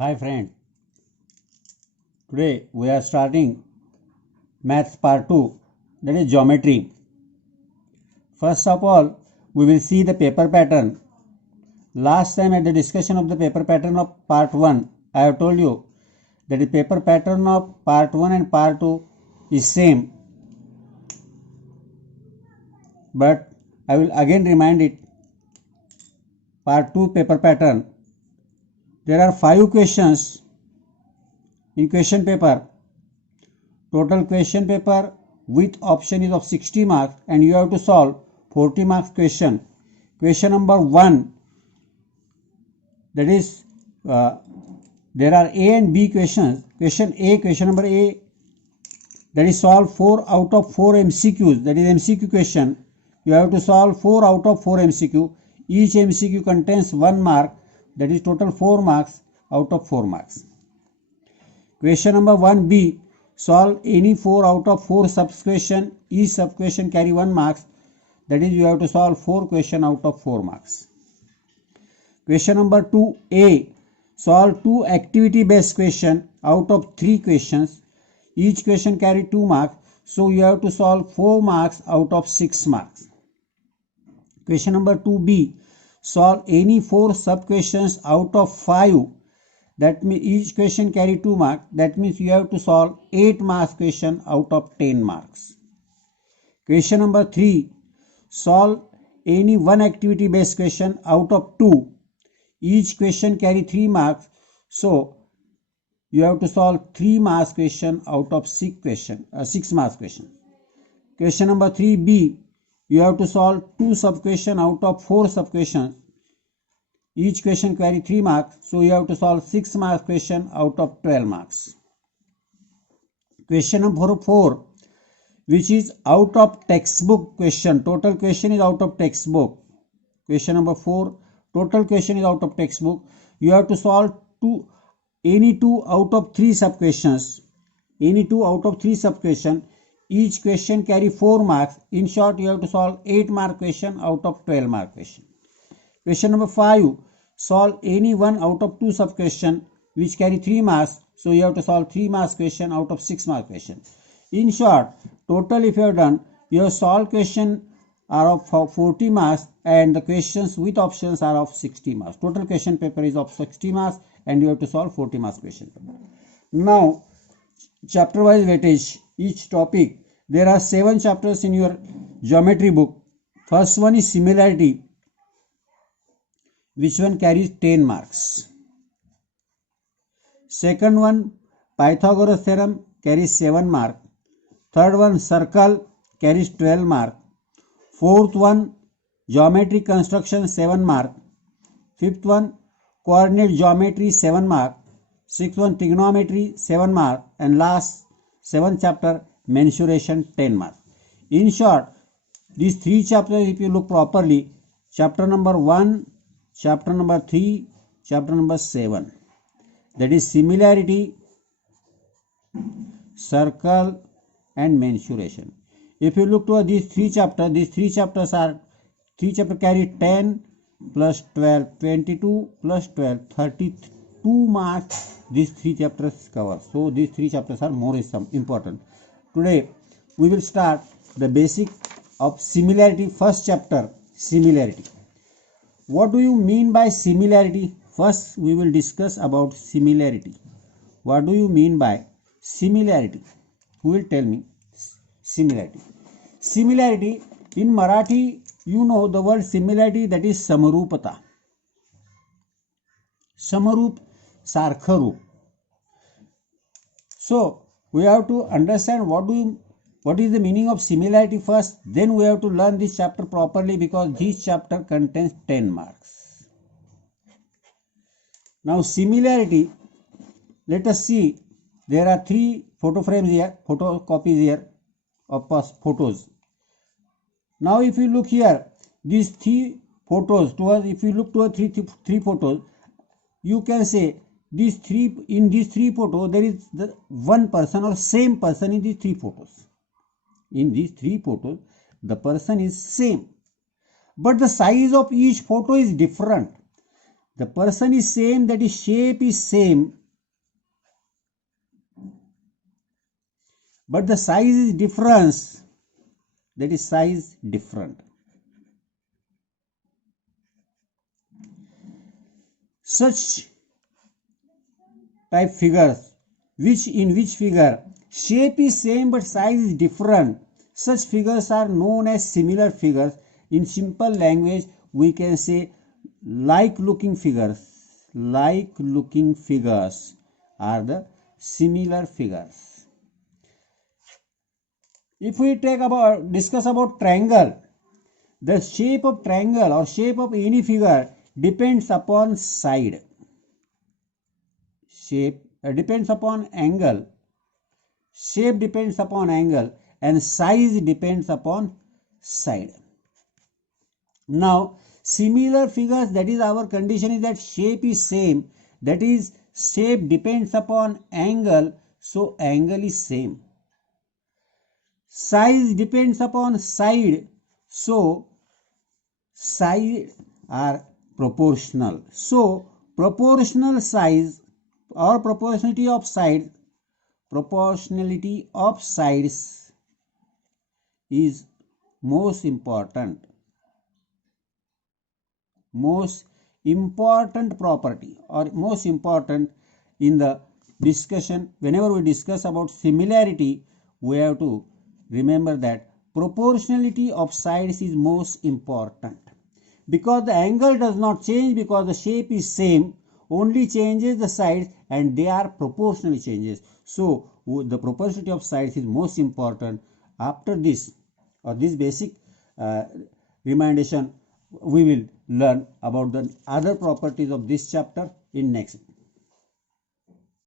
Hi friend, today we are starting Maths Part 2, that is Geometry. First of all, we will see the paper pattern. Last time at the discussion of the paper pattern of Part 1, I have told you that the paper pattern of Part 1 and Part 2 is same. But I will again remind it, Part 2 paper pattern. There are 5 questions in question paper. Total question paper with option is of 60 marks and you have to solve 40 marks question. Question number 1, that is there are A and B questions. Question number A, that is solve 4 out of 4 MCQs, that is MCQ question. You have to solve 4 out of 4 MCQ. Each MCQ contains 1 mark, that is total 4 marks out of 4 marks. Question number 1B, solve any 4 out of 4 sub-question. Each sub-question carry 1 marks, that is you have to solve 4 question out of 4 marks. Question number 2A, solve 2 activity based question out of 3 questions. Each question carry 2 marks, so you have to solve 4 marks out of 6 marks. Question number 2B, solve any 4 sub questions out of 5. That means each question carry 2 marks. That means you have to solve 8 marks question out of 10 marks. Question number 3, solve any 1 activity based question out of 2. Each question carry 3 marks. So you have to solve 3 marks question out of 6 marks question. Question number 3B, you have to solve 2 sub question out of 4 sub questions. Each question carry 3 marks, so you have to solve 6 marks question out of 12 marks. Question number 4, which is out of textbook question. Total question is out of textbook. Question number 4, total question is out of textbook. You have to solve any 2 out of 3 sub questions. Any 2 out of 3 sub question. Each question carry 4 marks. In short, you have to solve 8 mark question out of 12 mark question. Question number 5, solve any 1 out of 2 sub question which carry 3 marks. So you have to solve 3 marks question out of 6 mark question. In short, total if you have done, your solved question are of 40 marks and the questions with options are of 60 marks. Total question paper is of 60 marks and you have to solve 40 marks question paper. Now, chapter wise weightage, each topic. There are 7 chapters in your geometry book. First one is similarity, which one carries 10 marks. Second one, Pythagoras theorem, carries 7 marks. Third one, circle, carries 12 marks. Fourth one, geometry construction, 7 marks. Fifth one, coordinate geometry, 7 marks. Sixth one, trigonometry, 7 marks. And last, 7th chapter, mensuration, 10 marks. In short, these 3 chapters, if you look properly, chapter number 1, chapter number 3, chapter number 7. That is similarity, circle and mensuration. If you look to these 3 chapters carry 10 plus 12, 22 plus 12, 32 marks. These 3 chapters cover. So these 3 chapters are more important. Today we will start the basic of similarity. First chapter, similarity. What do you mean by similarity? First we will discuss about similarity. What do you mean by similarity? Who will tell me? Similarity. Similarity in Marathi, you know the word similarity, that is samarupata. Samarup, sarkha roop. So we have to understand what is the meaning of similarity first. Then we have to learn this chapter properly because this chapter contains 10 marks. Now similarity, let us see. There are 3 photo frames here, photocopies here of photos. Now if you look here, these 3 photos, if you look to 3 photos, you can say in these 3 photos there is the one person or same person in these 3 photos. In these 3 photos, the person is same, but the size of each photo is different. The person is same, that is shape is same, but the size is difference, that is size different. Such type figures, in which figure shape is same but size is different, such figures are known as similar figures. In simple language we can say like looking figures. Like looking figures are the similar figures. If we discuss about triangle, the shape of triangle or shape of any figure depends upon side. Shape depends upon angle. Shape depends upon angle and size depends upon side. Now, similar figures, that is our condition is that shape is same, that is shape depends upon angle, so angle is same. Size depends upon side, so side are proportional. So proportional size or proportionality of sides is most important property or most important in the discussion. Whenever we discuss about similarity, we have to remember that proportionality of sides is most important, because the angle does not change, because the shape is same, only changes the sides and they are proportionally changes. So the proportionality of sides is most important. After this or this basic remindation, we will learn about the other properties of this chapter in next.